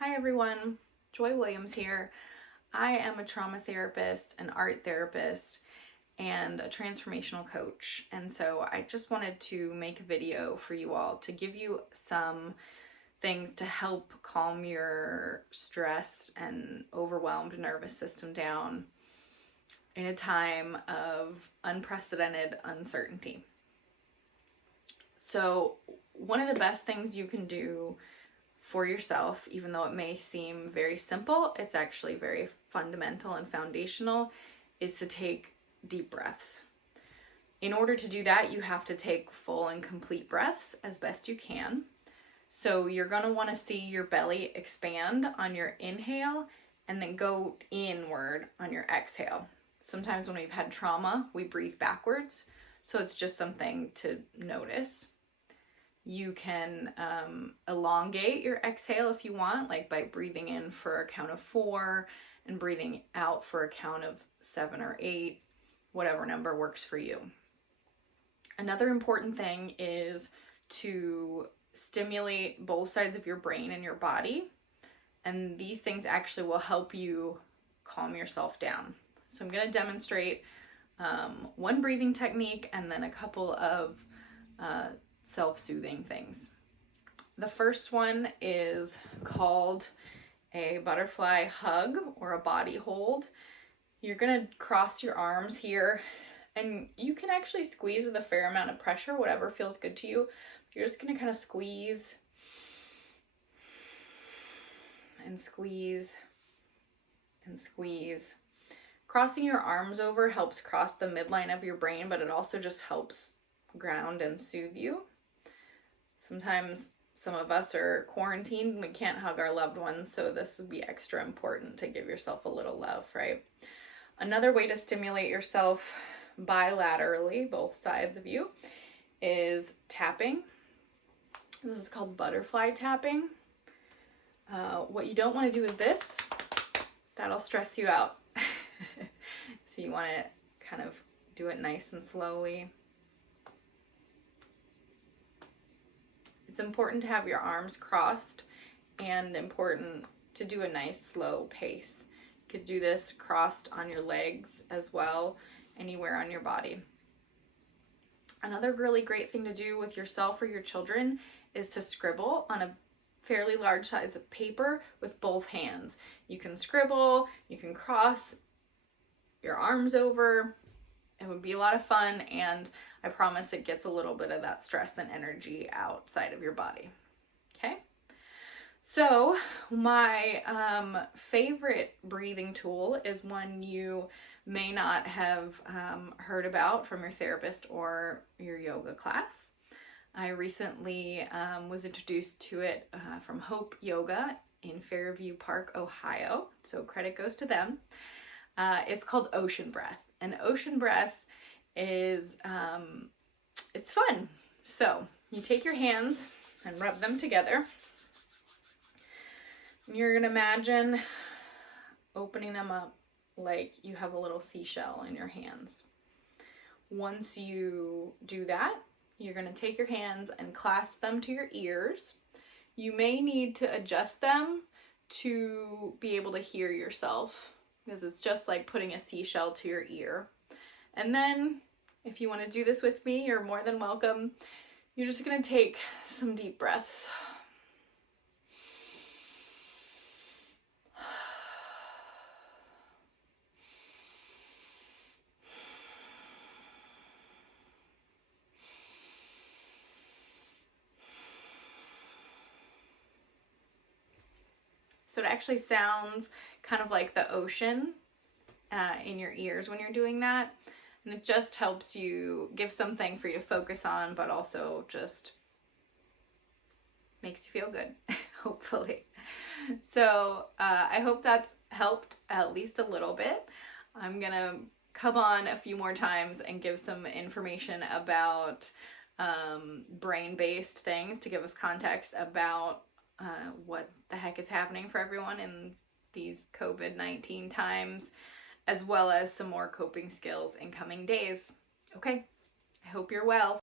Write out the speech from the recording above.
Hi everyone, Joy Williams here. I am a trauma therapist, an art therapist, and a transformational coach. And so I just wanted to make a video for you all to give you some things to help calm your stressed and overwhelmed nervous system down in a time of unprecedented uncertainty. So one of the best things you can do for yourself, even though it may seem very simple, it's actually very fundamental and foundational, is to take deep breaths. In order to do that, you have to take full and complete breaths as best you can. So you're going to want to see your belly expand on your inhale and then go inward on your exhale. Sometimes when we've had trauma, we breathe backwards, so it's just something to notice. You can elongate your exhale if you want, like by breathing in for a count of 4 and breathing out for a count of 7 or 8, whatever number works for you. Another important thing is to stimulate both sides of your brain and your body, and these things actually will help you calm yourself down. So I'm going to demonstrate one breathing technique and then a couple of self-soothing things. The first one is called a butterfly hug or a body hold. You're going to cross your arms here, and you can actually squeeze with a fair amount of pressure, whatever feels good to you. You're just going to kind of squeeze and squeeze and squeeze. Crossing your arms over helps cross the midline of your brain, but it also just helps ground and soothe you. Sometimes some of us are quarantined and we can't hug our loved ones, so this would be extra important to give yourself a little love, right? Another way to stimulate yourself bilaterally, both sides of you, is tapping. This is called butterfly tapping. What you don't want to do is this. That'll stress you out. So you want to kind of do it nice and slowly. It's important to have your arms crossed and important to do a nice slow pace. You could do this crossed on your legs as well, anywhere on your body. Another really great thing to do with yourself or your children is to scribble on a fairly large size of paper with both hands. You can scribble, you can cross your arms over. It would be a lot of fun, and I promise it gets a little bit of that stress and energy outside of your body. Okay? So my favorite breathing tool is one you may not have heard about from your therapist or your yoga class. I recently was introduced to it from Hope Yoga in Fairview Park, Ohio, so credit goes to them. It's called Ocean Breath, and Ocean Breath is, it's fun. So you take your hands and rub them together. And you're going to imagine opening them up like you have a little seashell in your hands. Once you do that, you're going to take your hands and clasp them to your ears. You may need to adjust them to be able to hear yourself, because it's just like putting a seashell to your ear. And then if you want to do this with me, you're more than welcome. You're just going to take some deep breaths. So it actually sounds kind of like the ocean in your ears when you're doing that. And it just helps you give something for you to focus on, but also just makes you feel good, hopefully. So I hope that's helped at least a little bit. I'm going to come on a few more times and give some information about brain-based things to give us context about what the heck is happening for everyone in these COVID-19 times, as well as some more coping skills in coming days. Okay, I hope you're well.